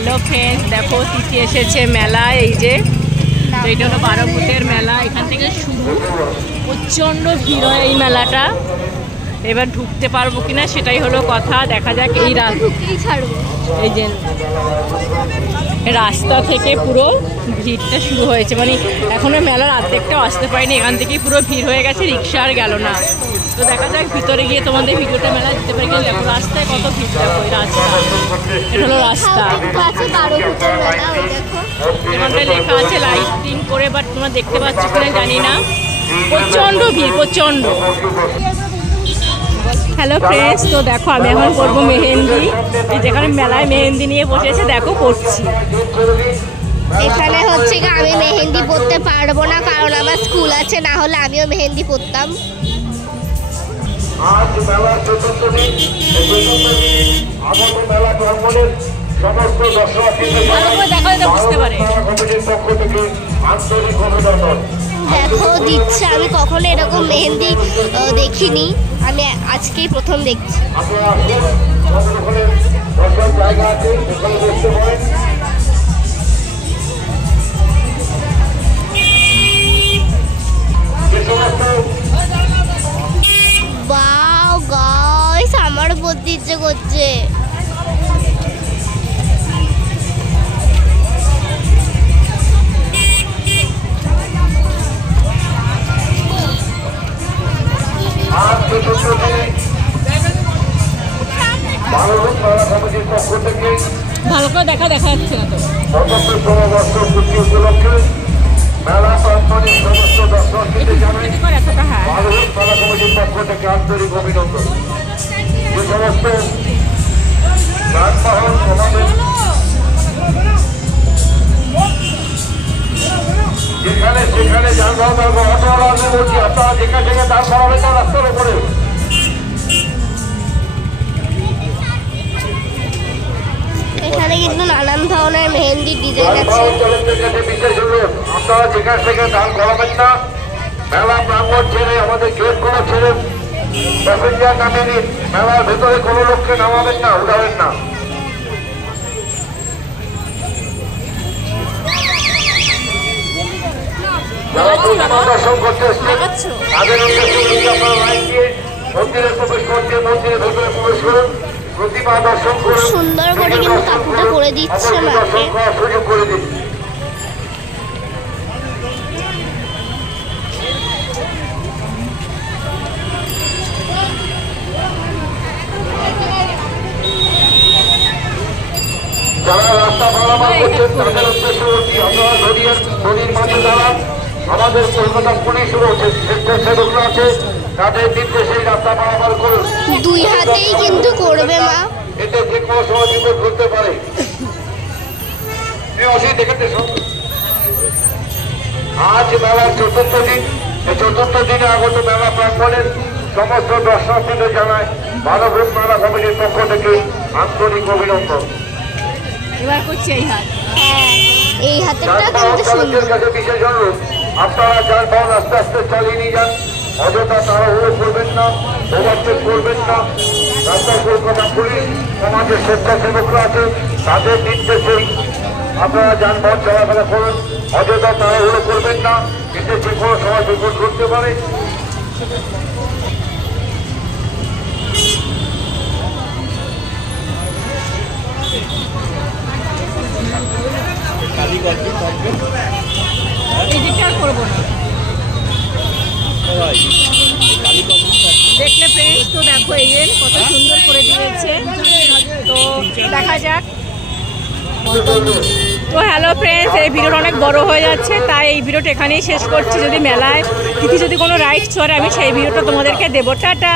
Hello friends, দেখো তিথি এসেছে মেলায়। এই যে এইটা হলো 12 ফুটের মেলা। এখান থেকে শুরু, প্রচণ্ড ভিড় হয় এই মেলাটা। এবার ঢুকতে পারবো কিনা সেটাই হলো কথা, দেখা যাক। এই এই যে রাস্তা থেকে পুরো ভিড়টা শুরু হয়েছে, মানে এখনো মেলার অর্ধেকটাও আসতে পারিনি, এখান থেকেই পুরো ভিড় হয়ে গেছে, রিক্সা আর গেল না। তো দেখা যাক ভিতরে গিয়ে তোমাদের ভিডিওটা মেলা দিতে পারি কিনা। দেখো রাস্তায় কত ভিড়, দেখো এই রাস্তা, এটা হলো রাস্তা। এখানটায় লেখা আছে লাইটিং করে, বাট তোমরা দেখতে পাচ্ছ কিনা জানি না। প্রচণ্ড ভিড়, প্রচণ্ড। হ্যালো ফ্রেন্ডস, তো দেখো আমি এখন করবো মেহেন্দি। এই যেখানে মেলায় মেহেন্দি নিয়ে বসেছে, দেখো করছি। এখানে হচ্ছে কি আমি মেহেন্দি পরতে পারবো না, কারণ আমার স্কুল আছে, না হলে আমিও মেহেন্দি পরতাম। আজ মেলার চতুর্থ দিন, আগত মেলা প্রাঙ্গণের সমস্ত দর্শনার্থীদের কমিটির পক্ষ থেকে আন্তরিক অভিনন্দন। দেখো দিচ্ছে, আমি কখনো এরকম মেহেন্দি দেখিনি, আমি আজকেই প্রথম দেখছি। আপনারা আসুন, আমাদের ওখানে বসার জায়গা আছে, ওখানে বসতে পারেন। যে সমস্ত ওয়াও গাইস, আমার পড়তে ইচ্ছে করছে। আজ চতুর্থ দিনে বাংলাদেশ মেলা কমিটির পক্ষ থেকে ভালো করে দেখা যাচ্ছে না তো। ৭৫তম বর্ষ পূর্তি উপলক্ষে মেলা প্রাঙ্গণের সমস্ত দর্শনার্থীদের জানাই বাংলাদেশ মেলা কমিটির পক্ষ থেকে আন্তরিক অভিনন্দন। যে সমস্ত যানবাহন সমাবেশ যেখানে সেখানে যানবাহন অটোওয়ালা বলছি, আপনারা যেখানে সেখানে দাঁড় করাবেন না রাস্তার উপরে। এখানে কিন্তু নানান ধরনের মেহেন্দি ডিজাইন আছে। বিশেষ অনুরোধ, আপনারা যেখানে সেখানে দাঁড় করাবেন না, মেলা প্রাঙ্গণ ছেড়ে, আমাদের গেটগুলো ছেড়ে প্যাসেঞ্জার নামিয়ে নিন। মেলার ভেতরে কোনো লোককে নামাবেন না, উঠাবেন না। যারা প্রতিমা দর্শন করতে এসছেন তাদের উদ্দেশ্যে আপনারা লাইন দিয়ে মন্দিরে প্রবেশ করতে, মন্দিরের ভেতরে প্রবেশ করুন, প্রতিমা দর্শন করুন। সুন্দর করে কিন্তু কাপড়টা করে দিচ্ছে দর্শন করার সুযোগ করে দিন। যারা রাস্তা পারাপার করছেন তাদের উদ্দেশ্যে বলছি, আপনারা নদীর মাঝে দাঁড়ান। আমাদের কলকাতা পুলিশ রয়েছে, স্বেচ্ছাসেবকরা আছে, তাদের নির্দেশে রাস্তা পারাপার করুন। দুই হাতেই কিন্তু করবে মা, এতে যে কোনো সময় বিপদ ঘটতে পারে। আজ মেলার চতুর্থ দিন, এই চতুর্থ দিনে আগত মেলা প্রাঙ্গণের সমস্ত দর্শনার্থীদের জানায় বারোভূত মেলা কমিটির পক্ষ থেকে আন্তরিক অভিনন্দন। এবার করছি এই হাত। হ্যাঁ, এই হাতেরটা কিন্তু সুন্দর। কাছে বিশেষ অনুরোধ, আপনারা যানবাহন আস্তে আস্তে চালিয়ে নিয়ে যান, অযথা তাড়াহুড়ো করবেন না, ওভারটেক করবেন না। রাস্তায় কলকাতা পুলিশ, সমাজের স্বেচ্ছাসেবকরা আছে, তাদের নির্দেশেই আপনারা যানবাহন চলাফেরা করুন, অযথা তাড়াহুড়ো করবেন না, এতে যে কোনো সময় বিপদ ঘটতে পারে। এই দিকটা আর করবো না, দেখলে ফ্রেন্ডস। তো দেখো এই যে কত সুন্দর করে দিয়েছে, তো দেখা যাক। তো হ্যালো ফ্রেন্ডস, এই ভিডিওটা অনেক বড় হয়ে যাচ্ছে, তাই এই ভিডিওটা এখানেই শেষ করছি। যদি মেলায় যদি কোনো রাইড চড়ে, আমি সেই ভিডিওটা তোমাদেরকে দেবো। টাটা।